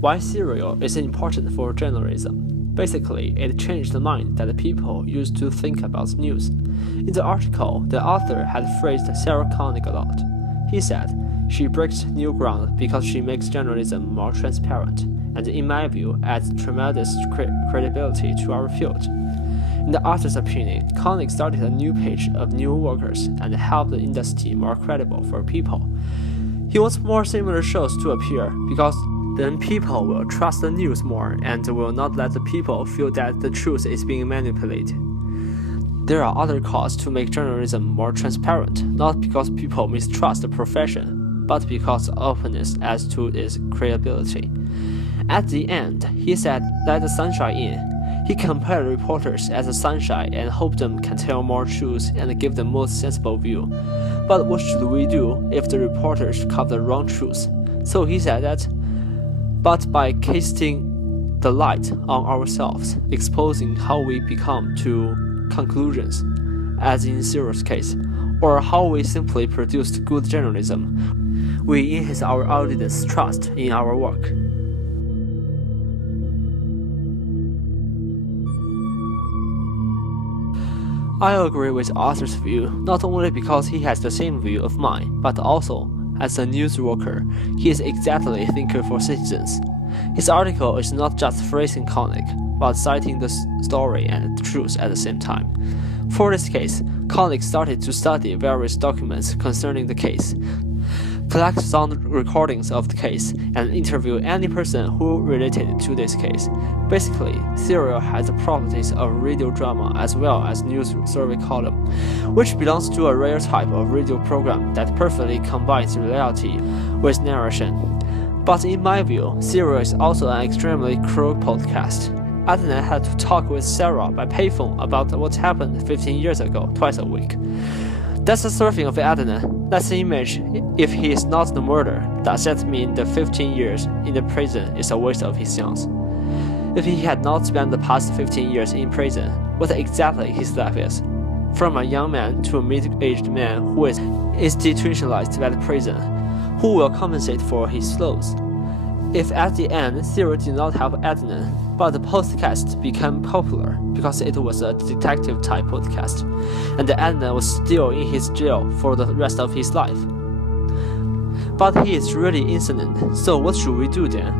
Why serial is important for journalism? Basically, it changed the mind that the people used to think about news. In the article, the author had phrased Sarah Koenig a lot. He said, "She breaks new ground because she makes journalism more transparent, and in my view, adds tremendous credibility to our field." In the author's opinion, Koenig started a new page of new workers and helped the industry more credible for people. He wants more similar shows to appear because then people will trust the news more and will not let the people feel that the truth is being manipulated. There are other causes to make journalism more transparent, not because people mistrust the profession, but because of openness as to its credibility. At the end, he said, "Let the sunshine in." He compared reporters as the sunshine and hoped them can tell more truth and give the most sensible view. But what should we do if the reporters cover the wrong truth? So he said that, but by casting the light on ourselves, exposing how we become to conclusions, as in Cyril's case, or how we simply produced good journalism, we enhance our audience's trust in our work. I agree with the author's view, not only because he has the same view of mine, but also, as a news worker, he is exactly a thinker for citizens. His article is not just phrasing Koenig, but citing the story and the truth at the same time. For this case, Koenig started to study various documents concerning the case, collect sound recordings of the case, and interview any person who related to this case. Basically, serial has the properties of radio drama as well as news survey column, which belongs to a rare type of radio program that perfectly combines reality with narration. But in my view, serial is also an extremely cruel podcast. Adnan had to talk with Sarah by payphone about what happened 15 years ago, twice a week. That's the surfing of Adnan. Let's imagine if he is not the murderer, does that mean the 15 years in the prison is a waste of his youth? If he had not spent the past 15 years in prison, what exactly his life is? From a young man to a middle-aged man who is institutionalized by the prison, who will compensate for his loss? If at the end Serial did not help Adnan, but the podcast became popular because it was a detective-type podcast, and Adnan was still in his jail for the rest of his life. But he is really innocent, so what should we do then?